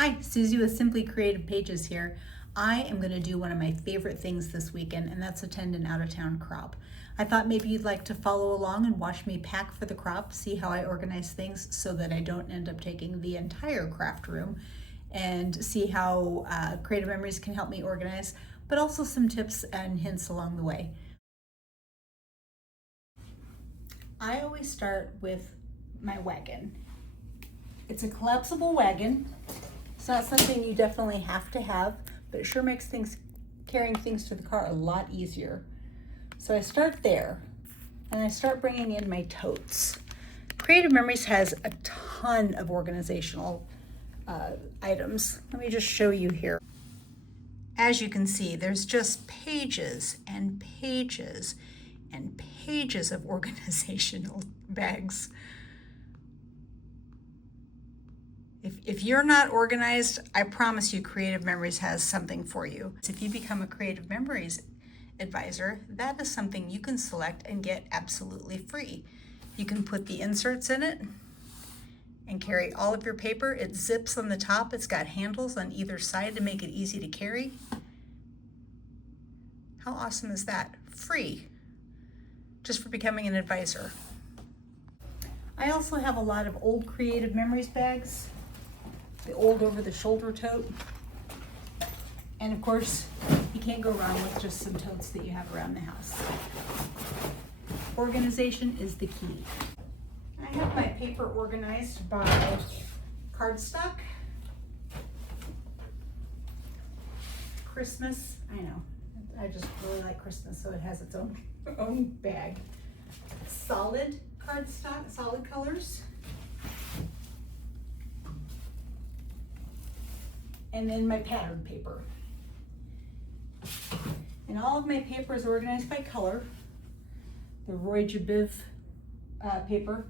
Hi, Susie with Simply Creative Pages here. I am going to do one of my favorite things this weekend, and that's attend an out-of-town crop. I thought maybe you'd like to follow along and watch me pack for the crop, see how I organize things so that I don't end up taking the entire craft room, and see how Creative Memories can help me organize, but also some tips and hints along the way. I always start with my wagon. It's a collapsible wagon. It's not something you definitely have to have, but it sure makes carrying things to the car a lot easier. So I start there, and I start bringing in my totes. Creative Memories has a ton of organizational items. Let me just show you here. As you can see, there's just pages and pages and pages of organizational bags. If you're not organized, I promise you Creative Memories has something for you. If you become a Creative Memories advisor, that is something you can select and get absolutely free. You can put the inserts in it and carry all of your paper. It zips on the top. It's got handles on either side to make it easy to carry. How awesome is that? Free, just for becoming an advisor. I also have a lot of old Creative Memories bags. The old over-the-shoulder tote. And of course, you can't go wrong with just some totes that you have around the house. Organization is the key. I have my paper organized by cardstock. Christmas, I know, I just really like Christmas, so it has its own bag. Solid cardstock, solid colors. And then my pattern paper. And all of my paper is organized by color. The Roy Jabiv paper.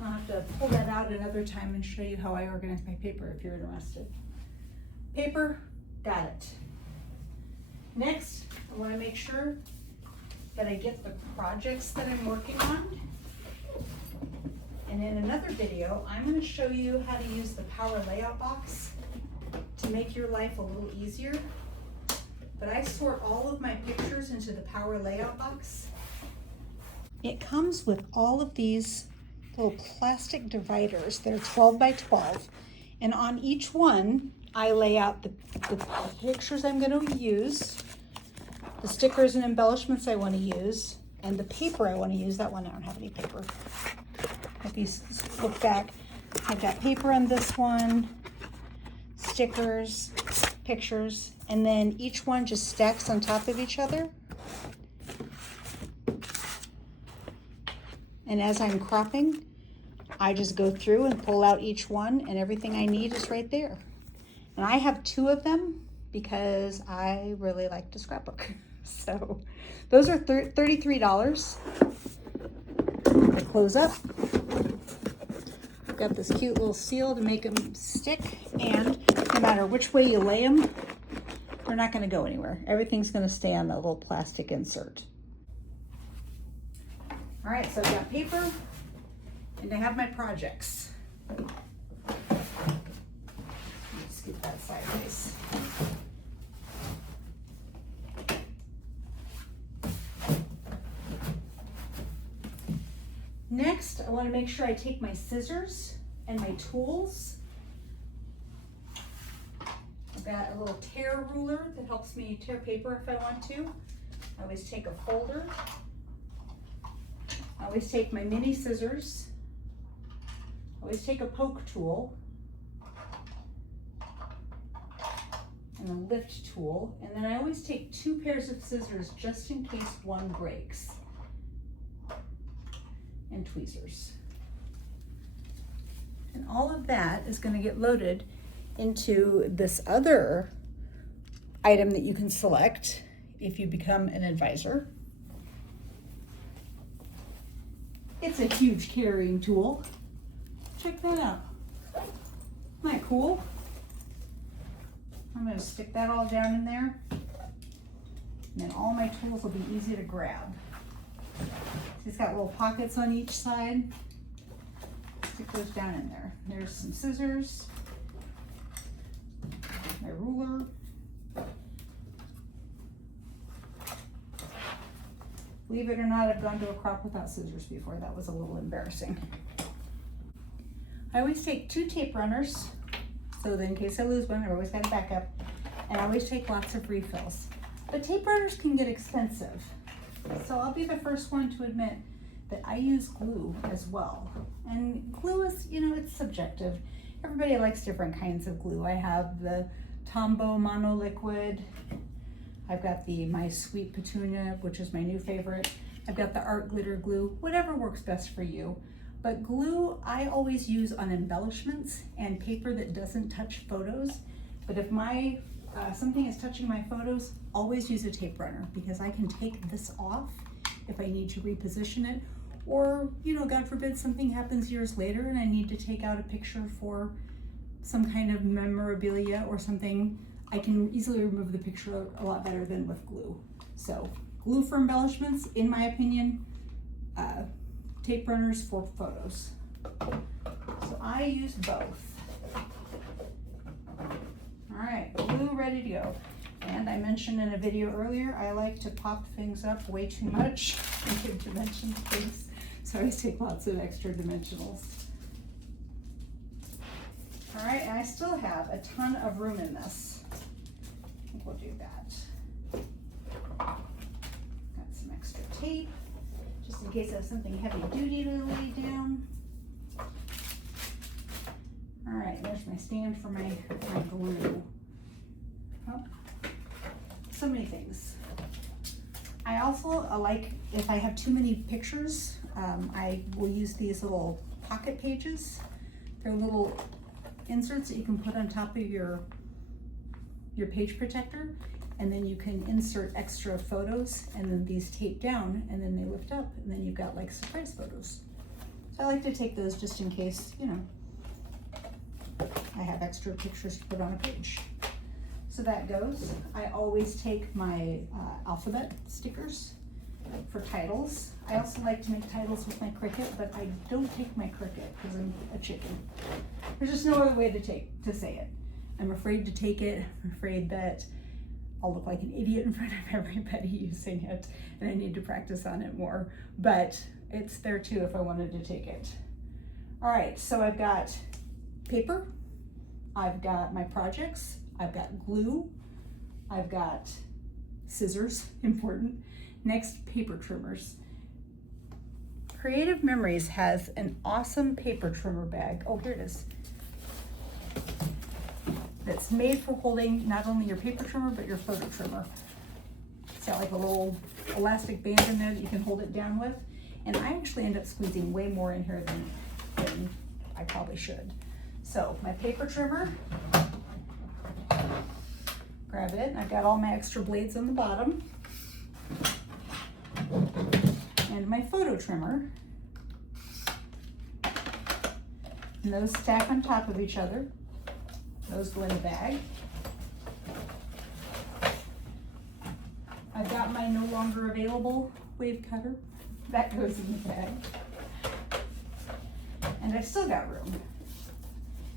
I'll have to pull that out another time and show you how I organize my paper if you're interested. Paper, got it. Next, I want to make sure that I get the projects that I'm working on. And in another video, I'm going to show you how to use the Power Layout box to make your life a little easier. But I sort all of my pictures into the Power Layout box. It comes with all of these little plastic dividers. They're 12 by 12. And on each one, I lay out the pictures I'm going to use, the stickers and embellishments I want to use, and the paper I want to use. That one, I don't have any paper. If you look back, I've got paper on this one, stickers, pictures, and then each one just stacks on top of each other. And as I'm cropping, I just go through and pull out each one, and everything I need is right there. And I have 2 of them because I really like to scrapbook. So those are $33. I close up. I've got this cute little seal to make them stick, and no matter which way you lay them, they're not going to go anywhere. Everything's going to stay on that little plastic insert. All right, so I've got paper, and I have my projects. Scoot that sideways. Next, I want to make sure I take my scissors and my tools. I've got a little tear ruler that helps me tear paper if I want to. I always take a folder. I always take my mini scissors. I always take a poke tool and a lift tool. And then I always take 2 pairs of scissors just in case one breaks. And tweezers. And all of that is going to get loaded into this other item that you can select if you become an advisor. It's a huge carrying tool. Check that out. Isn't that cool? I'm going to stick that all down in there, and then all my tools will be easy to grab. It's got little pockets on each side. stick those down in there. There's some scissors, my ruler. Believe it or not, I've gone to a crop without scissors before. That was a little embarrassing. I always take 2 tape runners, so that in case I lose one, I've always got a backup. And I always take lots of refills. But tape runners can get expensive. So I'll be the first one to admit that I use glue as well. And glue is, you know, it's subjective. Everybody likes different kinds of glue. I have the Tombow Mono Liquid. I've got my Sweet Petunia, which is my new favorite. I've got the Art Glitter Glue, whatever works best for you. But glue, I always use on embellishments and paper that doesn't touch photos. But if something is touching my photos, always use a tape runner, because I can take this off if I need to reposition it, or, you know, God forbid something happens years later and I need to take out a picture for some kind of memorabilia or something. I can easily remove the picture a lot better than with glue. So glue for embellishments, in my opinion, tape runners for photos. So I use both. All right, glue ready to go. And I mentioned in a video earlier, I like to pop things up way too much and give dimension space. So I always take lots of extra dimensionals. All right, and I still have a ton of room in this. I think we'll do that. Got some extra tape, just in case I have something heavy duty to lay down. All right, there's my stand for my glue. Oh, so many things. I also like, if I have too many pictures, I will use these little pocket pages. They're little inserts that you can put on top of your page protector, and then you can insert extra photos, and then these tape down, and then they lift up, and then you've got like surprise photos. So I like to take those just in case, you know, I have extra pictures to put on a page. So that goes. I always take my alphabet stickers for titles. I also like to make titles with my Cricut, but I don't take my Cricut because I'm a chicken. There's just no other way to say it. I'm afraid to take it. I'm afraid that I'll look like an idiot in front of everybody using it, and I need to practice on it more. But it's there too if I wanted to take it. All right, so I've got paper, I've got my projects, I've got glue, I've got scissors, important. Next, paper trimmers. Creative Memories has an awesome paper trimmer bag. Oh, here it is. That's made for holding not only your paper trimmer, but your photo trimmer. It's got like a little elastic band in there that you can hold it down with. And I actually end up squeezing way more in here than I probably should. So my paper trimmer, grab it, and I've got all my extra blades on the bottom. And my photo trimmer. And those stack on top of each other. Those go in the bag. I've got my no longer available wave cutter. That goes in the bag. And I've still got room.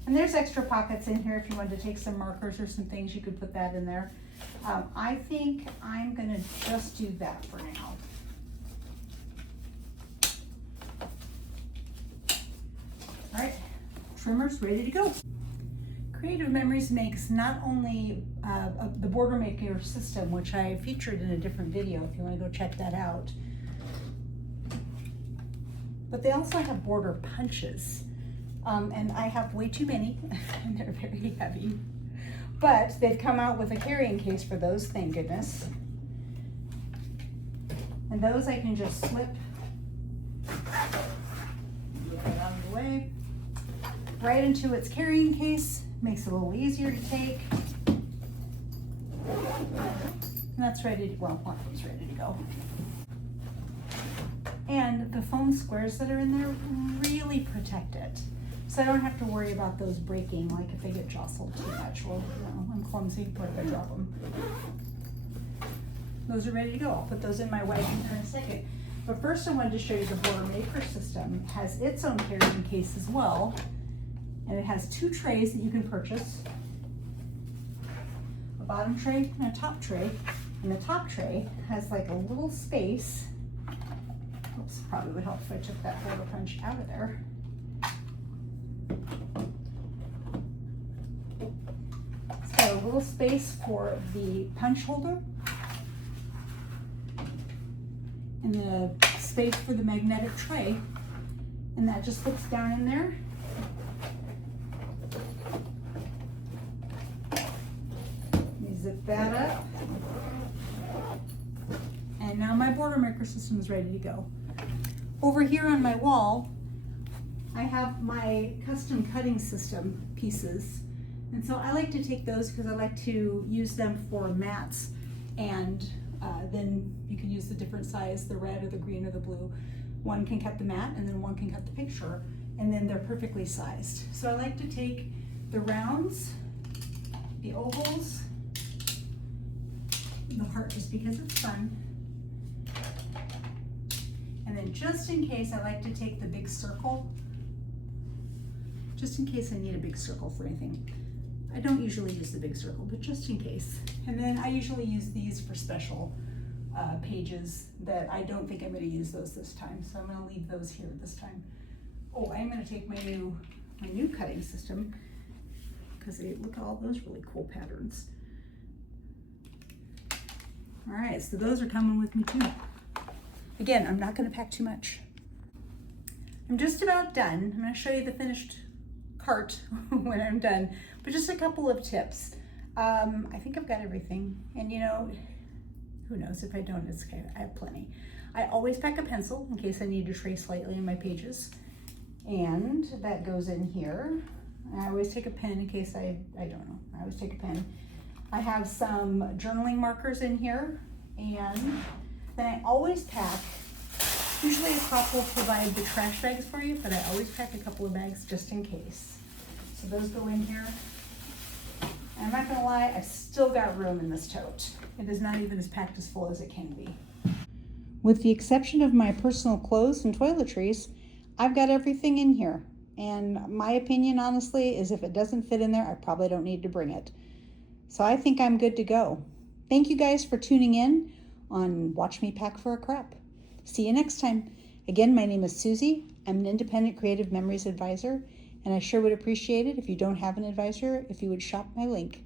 And there's extra pockets in here if you wanted to take some markers or some things, you could put that in there. I think I'm gonna just do that for now. All right, trimmers ready to go. Creative Memories makes not only the border maker system, which I featured in a different video if you want to go check that out, but they also have border punches. And I have way too many, and they're very heavy. But they've come out with a carrying case for those, thank goodness. And those I can just slip, move it out of the way, right into its carrying case. Makes it a little easier to take. And that's ready to, well, one of them's ready to go. And the foam squares that are in there really protect it. So I don't have to worry about those breaking, like if they get jostled too much. Well, you know, I'm clumsy, what if I drop them? Those are ready to go. I'll put those in my wagon for a second. But first I wanted to show you the Border Maker system. It has its own carrying case as well. And it has 2 trays that you can purchase. A bottom tray and a top tray. And the top tray has like a little space. Oops, probably would help if I took that border punch out of there. It's got a little space for the punch holder. And the space for the magnetic tray. And that just slips down in there. Zip that up. And now my Border Maker system is ready to go. Over here on my wall, I have my custom cutting system pieces. And so I like to take those because I like to use them for mats, and then you can use the different size, the red or the green or the blue. One can cut the mat and then one can cut the picture, and then they're perfectly sized. So I like to take the rounds, the ovals, the heart just because it's fun. And then just in case, I like to take the big circle, just in case I need a big circle for anything. I don't usually use the big circle, but just in case. And then I usually use these for special pages that I don't think I'm going to use those this time. So I'm going to leave those here this time. Oh, I'm going to take my new cutting system because look at all those really cool patterns. All right, so those are coming with me too. Again, I'm not going to pack too much. I'm just about done. I'm going to show you the finished cart when I'm done, but just a couple of tips. I think I've got everything, and you know, who knows, if I don't, it's okay. I have plenty. I always pack a pencil in case I need to trace slightly in my pages, and that goes in here. I always take a pen in case I don't know. I always take a pen. I have some journaling markers in here, and then I always pack, usually a crop will provide the trash bags for you, but I always pack a couple of bags just in case. So those go in here. And I'm not gonna lie, I've still got room in this tote. It is not even as packed as full as it can be. With the exception of my personal clothes and toiletries, I've got everything in here. And my opinion, honestly, is if it doesn't fit in there, I probably don't need to bring it. So I think I'm good to go. Thank you guys for tuning in on Watch Me Pack for a Crap. See you next time. Again, my name is Susie. I'm an independent creative memories advisor, and I sure would appreciate it if you don't have an advisor, if you would shop my link.